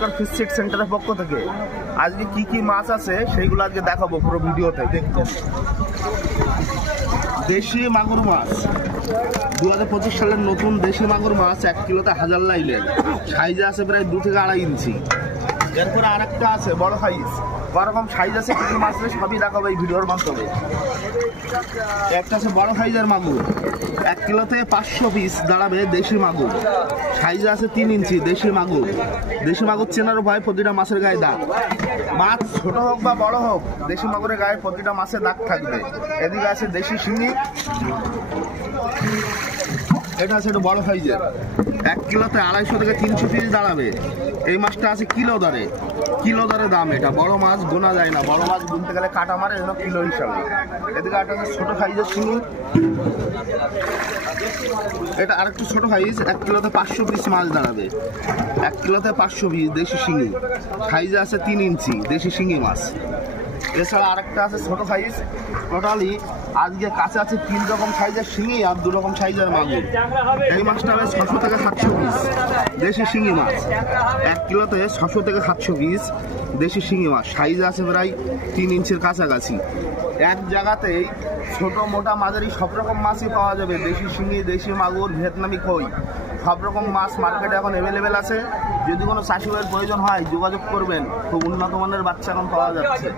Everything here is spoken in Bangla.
চমৎকার ফিশ সিট সেন্টারের পক্ষ থেকে আজকে কি কি মাছ আছে সেইগুলো আজকে দেখাবো পুরো ভিডিওতে দেখবেন। দেশি মাগুর মাছ 2025 সালের নতুন দেশি মাগুর মাছ 1 কিলোতে 1000 লাইনের সাইজে আছে প্রায় 2 থেকে 2.5 ইঞ্চি। এরপরে আরেকটা আছে বড় সাইজ, রকম সাইজ আছে কিছু মাছ সবই দেখাবো এই ভিডিওর মাধ্যমে। একটা আছে বড় সাইজের মাগুর 1 কিলোতে 500 পিস দাঁড়াবে দেশি মাগুর, সাইজ আছে 3 ইঞ্চি। দেশি মাগুর চেনার উপায় প্রতিটা মাছের গায়ে দাগ, মাছ ছোট হোক বা বড় হোক দেশি মাগুরের গায়ে প্রতিটা মাছের দাগ থাকবে। এদিকে আছে দেশি শিঙি, এটা আছে একটু বড় সাইজের 1 কিলোতে 250 থেকে 300 পিস দাঁড়াবে। এই মাছটা আছে কিলো দরে দাম। এটা বড় মাছ গোনা যায় না, বড় মাছ গুনতে গেলে কাটা মারে, এজন্য কিলো হিসাবে। এদিকে একটা আছে ছোট সাইজের শিঙি, এটা আরেকটু ছোট সাইজ 1 কিলোতে 500 পিস মাছ দাঁড়াবে। 1 কিলোতে 500 পিস দেশি শিঙি, সাইজে আছে 3 ইঞ্চি দেশি শিঙি মাছ। এছাড়া আরেকটা আছে ছোট সাইজ। টোটালি আজকে কাছে আছে 3 রকম সাইজের শিঙি আর 2 রকম সাইজের মাগুর। এই মাছটা হবে 600 থেকে 700 পিস দেশি শিঙি মাছ। 1 কিলোতে 600 থেকে 700 পিস দেশি শিঙি মাছ, সাইজ আছে প্রায় 3 ইঞ্চির কাছাকাছি। এক জায়গাতেই ছোট মোটা মাঝারি সব রকম মাছই পাওয়া যাবে। দেশি শিঙি, দেশি মাগুর, ভিয়েতনামি কই, সব রকম মাছ মার্কেটে এখন অ্যাভেলেবেল আছে। যদি কোনো চাষি ভাইয়ের প্রয়োজন হয় যোগাযোগ করবেন, খুব উন্নত মানের বাচ্চা এখন পাওয়া যাচ্ছে।